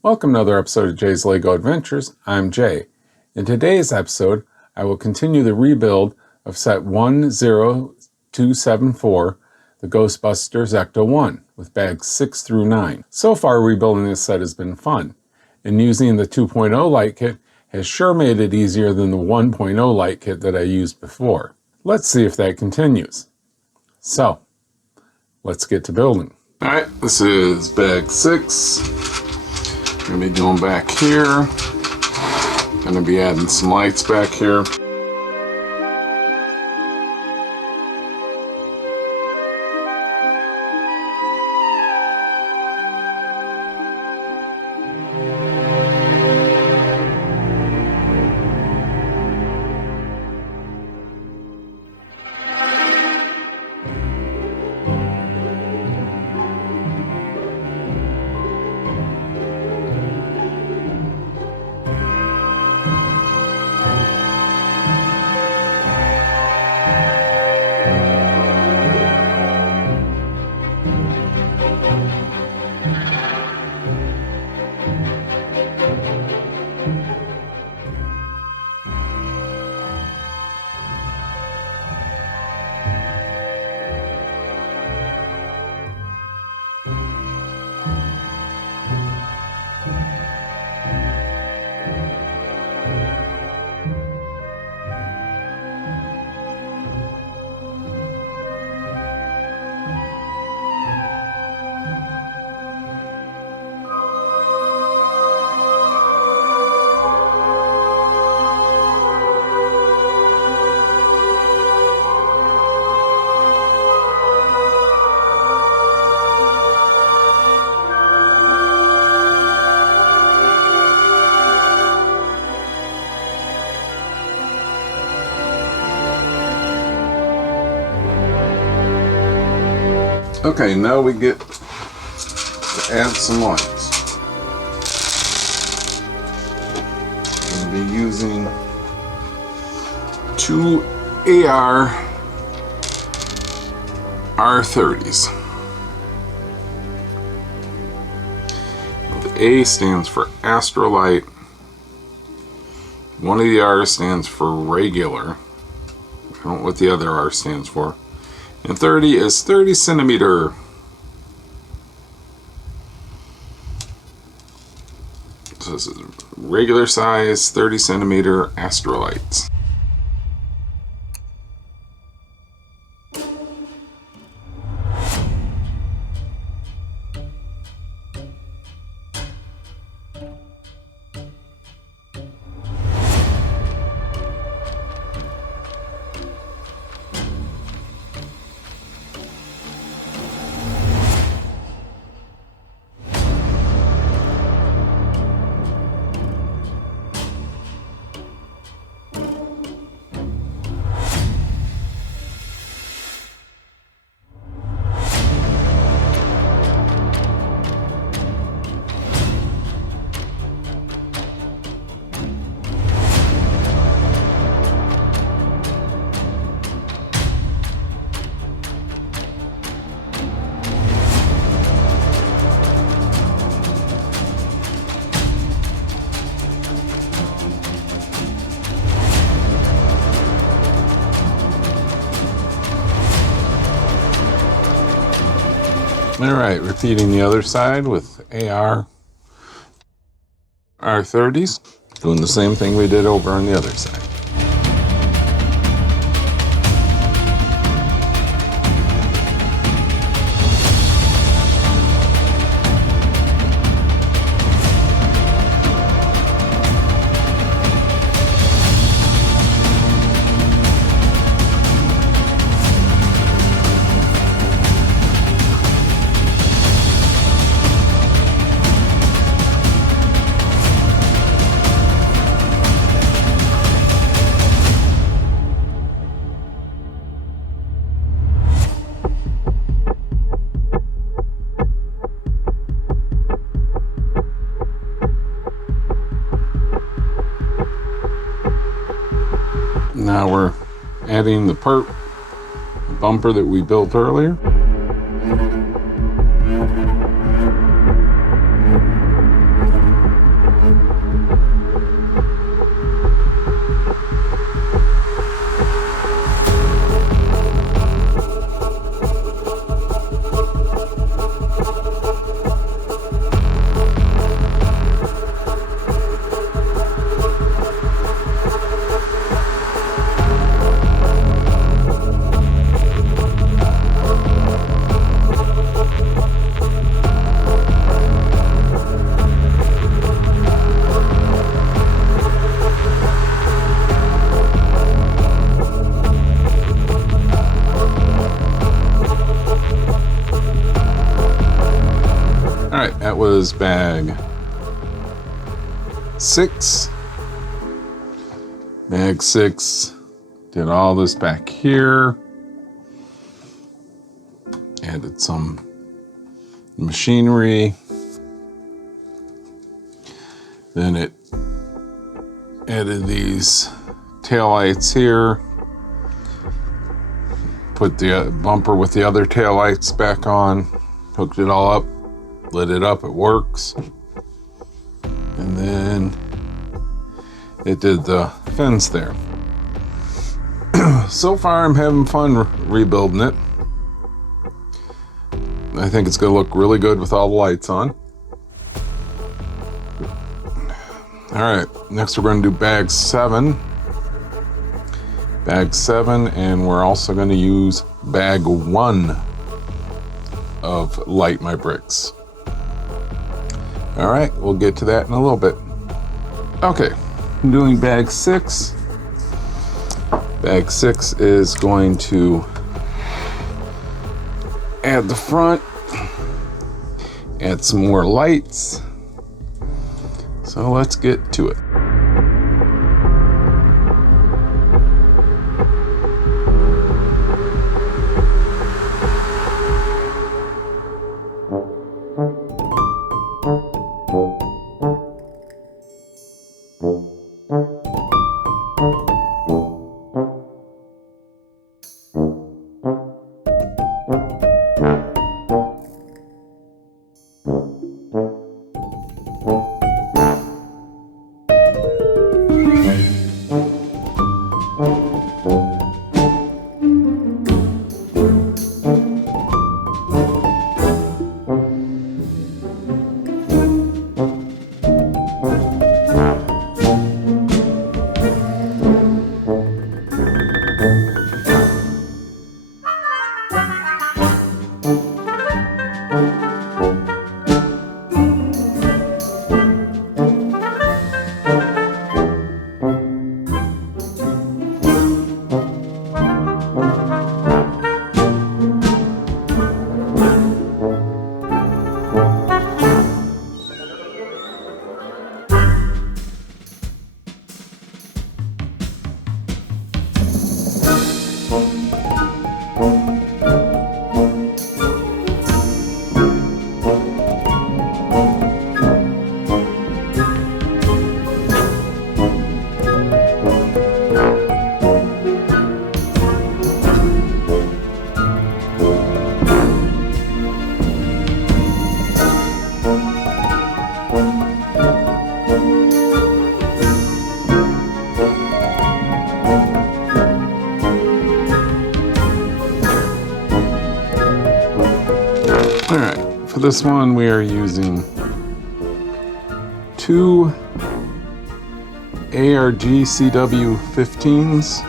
Welcome to another episode of Jay's Lego Adventures. I'm Jay. In today's episode, I will continue the rebuild of set 10274, the Ghostbusters Ecto-1, with bags 6 through 9. So far, rebuilding this set has been fun, and using the 2.0 light kit has sure made it easier than the 1.0 light kit that I used before. Let's see if that continues. So, let's get to building. Alright, this is bag 6. Gonna be going back here. Gonna be adding some lights back here. Okay, now we get to add some lights. I'm going to be using 2 AR R30s. The A stands for Astrolight. One of the R's stands for regular. I don't know what the other R stands for. And 30 is 30 centimeter. So this is regular size 30 centimeter astrolites. Alright, repeating the other side with AR R30s. Doing the same thing we did over on the other side. Now we're adding the bumper that we built earlier. was bag 6. Bag 6 did all this back here. Added some machinery. Then it added these taillights here. Put the bumper with the other taillights back on. Hooked it all up. Lit it up. It works. And then it did the fence there. So far, I'm having fun rebuilding it. I think it's going to look really good with all the lights on. All right, next we're going to do bag 7. Bag 7, and we're also going to use bag 1 of Light My Bricks. All right, we'll get to that in a little bit. Okay, I'm doing bag 6. Bag 6 is going to add the front, add some more lights. So let's get to it. For this one, we are using 2 ARG CW15s,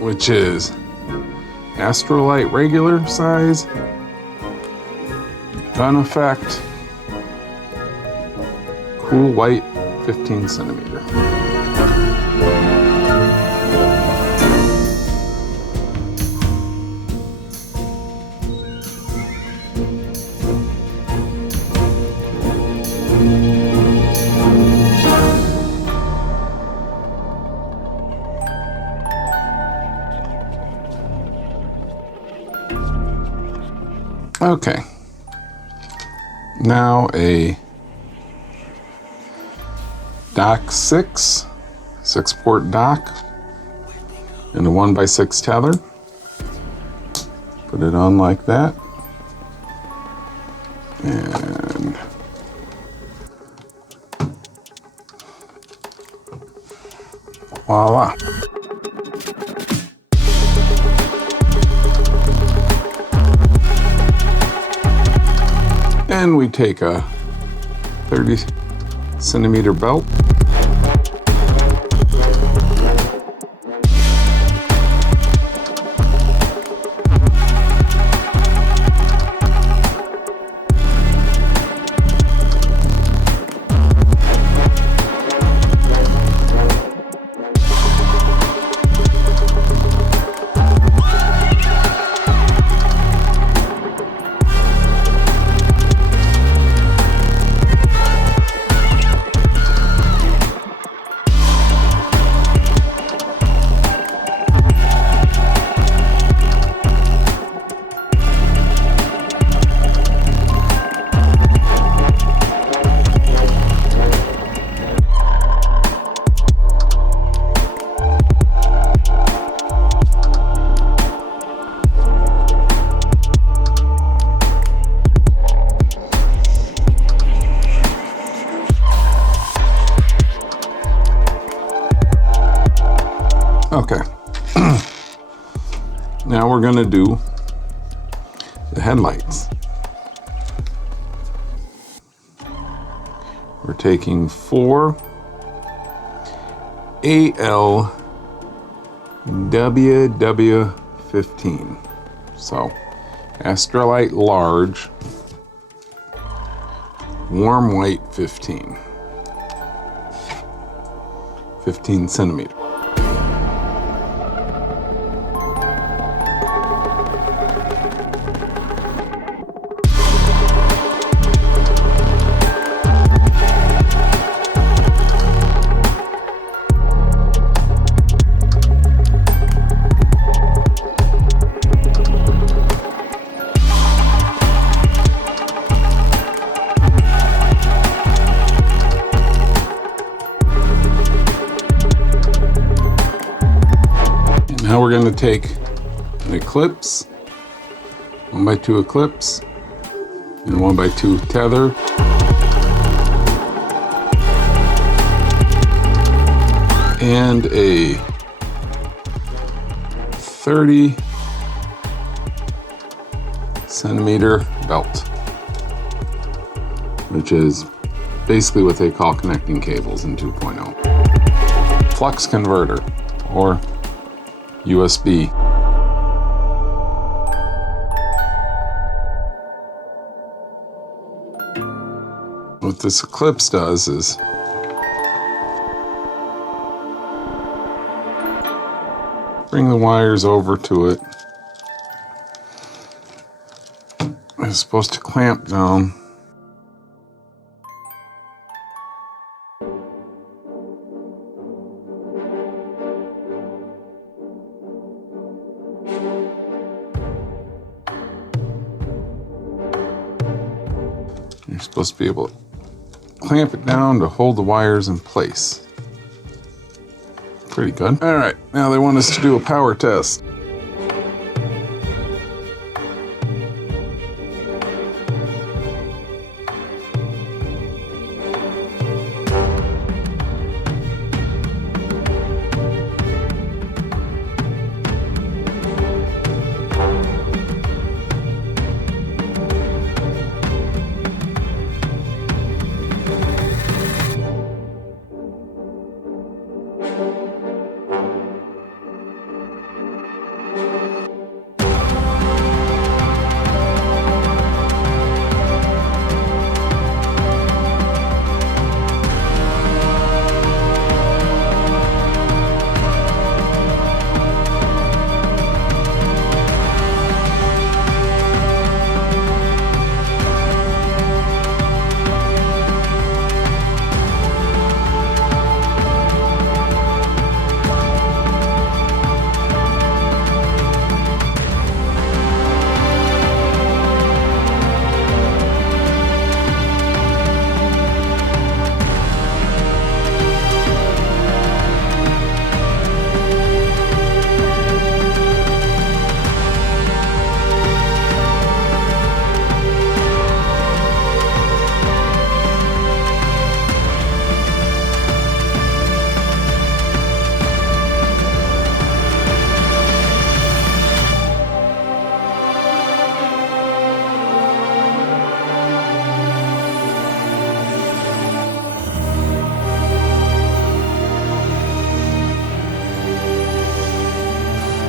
which is Astrolite regular size, gun effect, cool white 15 centimeter. Okay, now a dock 6-port dock, and a 1x6 tether. Put it on like that, and voila. And we take a 30 centimeter belt. Now we're going to do the headlights. We're taking 4 ALWW15. So, Astrolite Large, Warm White 15. 15 centimeter. Now we're going to take an Eclipse, 1x2 Eclipse, and 1x2 tether. And a 30 centimeter belt, which is basically what they call connecting cables in 2.0. Flux converter, or USB. What this Eclipse does is bring the wires over to it. It's supposed to clamp down. You're supposed to be able to clamp it down to hold the wires in place. Pretty good. All right, now they want us to do a power test.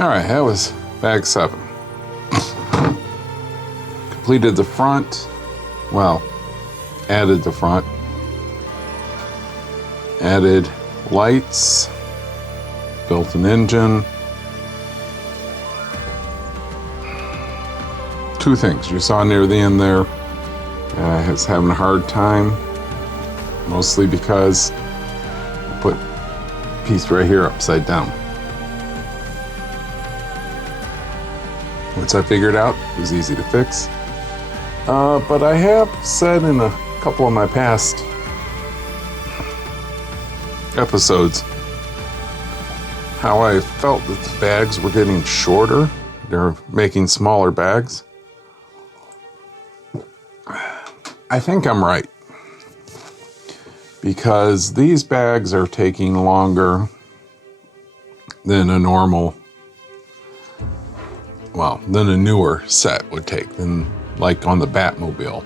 All right, that was bag 7. Completed the front, well, added the front, added lights, built an engine. 2 things you saw near the end there. It's having a hard time, mostly because I put a piece right here upside down. Once I figured out, it was easy to fix. But I have said in a couple of my past episodes how I felt that the bags were getting shorter. They're making smaller bags. I think I'm right, because these bags are taking longer than a normal well, than a newer set would take, than like on the Batmobile.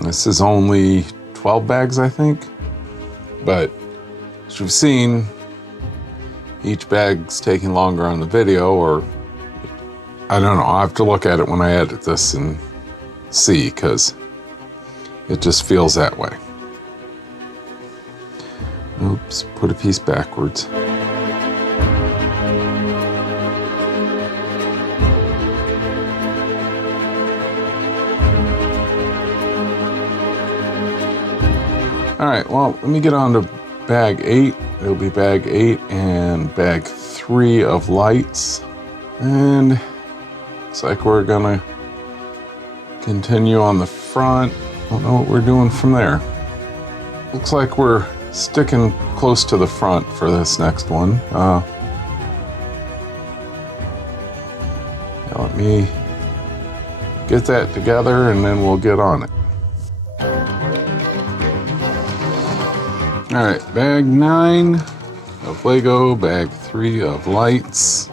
This is only 12 bags, I think. But as you've seen, each bag's taking longer on the video, or I don't know, I'll have to look at it when I edit this and see, because it just feels that way. Oops, put a piece backwards. All right, well, let me get on to bag 8. It'll be bag 8 and bag 3 of lights. And looks like we're gonna continue on the front. Don't know what we're doing from there. Looks like we're sticking close to the front for this next one. Let me get that together and then we'll get on it. All right, bag 9 of Lego, bag 3 of lights.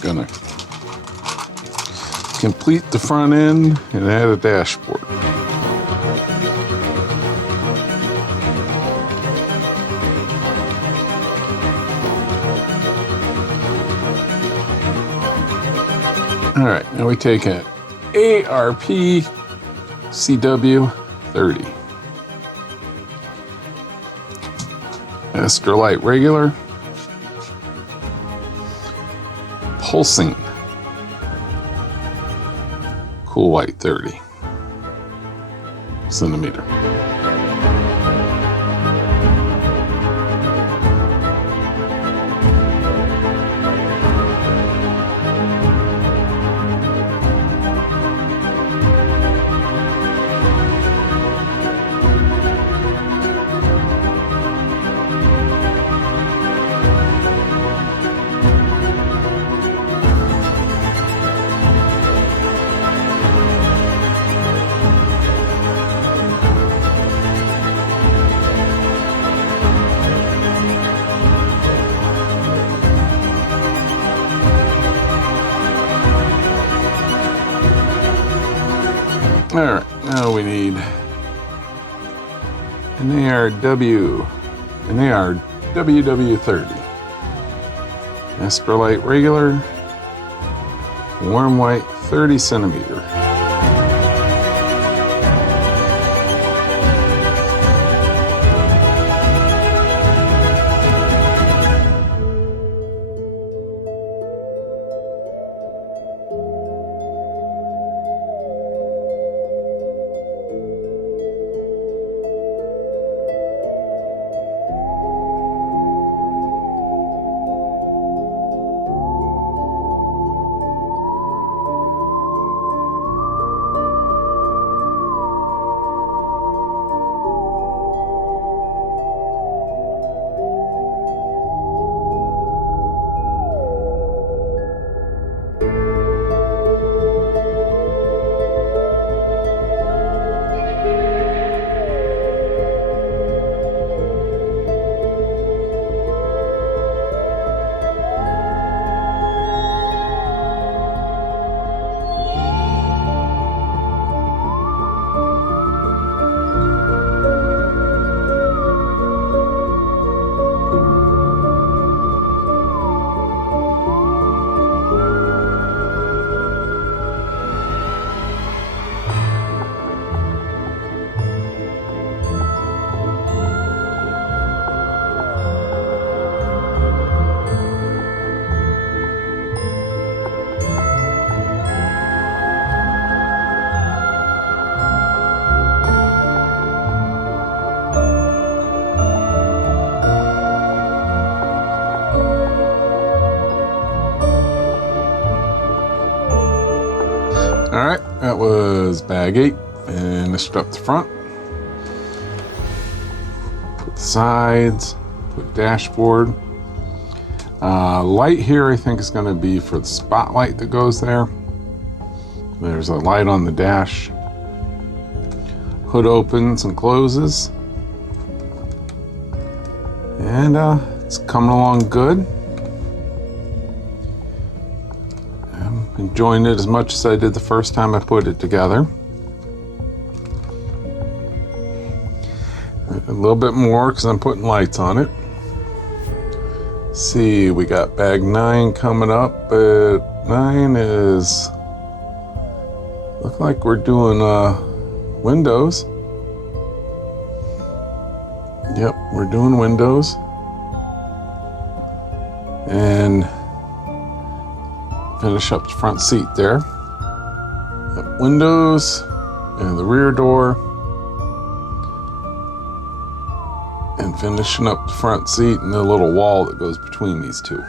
Gonna complete the front end and add a dashboard. All right, now we take an ARP CW30. Extra light regular. Pulsing. Cool white 30 centimeter. All right, now we need an WW30. Extra light regular, warm white 30 centimeter. All right, that was bag 8, and this up the front. Put the sides, put dashboard. Light here I think is going to be for the spotlight that goes there. There's a light on the dash. Hood opens and closes. And it's coming along good. enjoying it as much as I did the first time I put it together. A little bit more because I'm putting lights on it. See, we got bag 9 coming up, but 9 is, look like we're doing windows. Yep, we're doing windows. And finish up the front seat there. Yep, windows and the rear door. And finishing up the front seat and the little wall that goes between these two.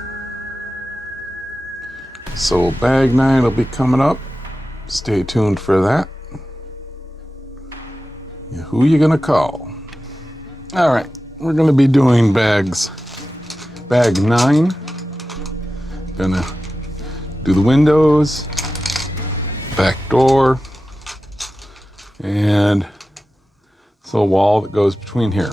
So bag 9 will be coming up. Stay tuned for that. Yeah, who are you gonna call? All right, we're gonna be doing bag 9. Gonna do the windows, back door, and this little wall that goes between here.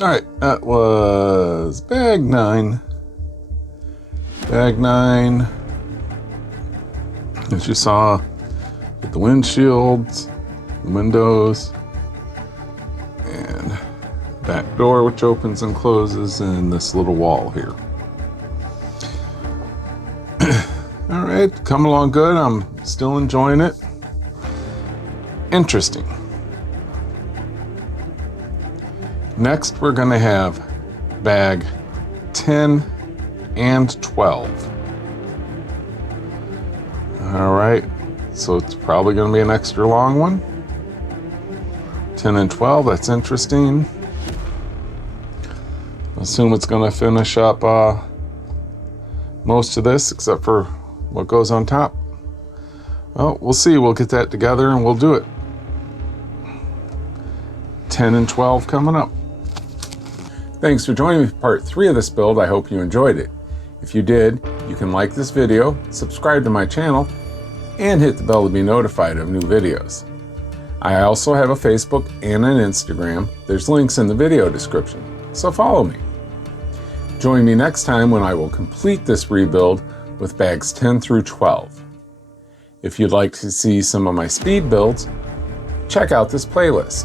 All right, that was bag 9. Bag 9, as you saw, with the windshields, the windows, and back door which opens and closes, and this little wall here. All right, coming along good. I'm still enjoying it. Interesting. Next, we're going to have bag 10 and 12. All right, so it's probably going to be an extra long one. 10 and 12, that's interesting. I assume it's going to finish up most of this, except for what goes on top. Well, we'll see. We'll get that together and we'll do it. 10 and 12 coming up. Thanks for joining me for part 3 of this build. I hope you enjoyed it. If you did, you can like this video, subscribe to my channel, and hit the bell to be notified of new videos. I also have a Facebook and an Instagram. There's links in the video description, so follow me. Join me next time when I will complete this rebuild with bags 10 through 12. If you'd like to see some of my speed builds, check out this playlist.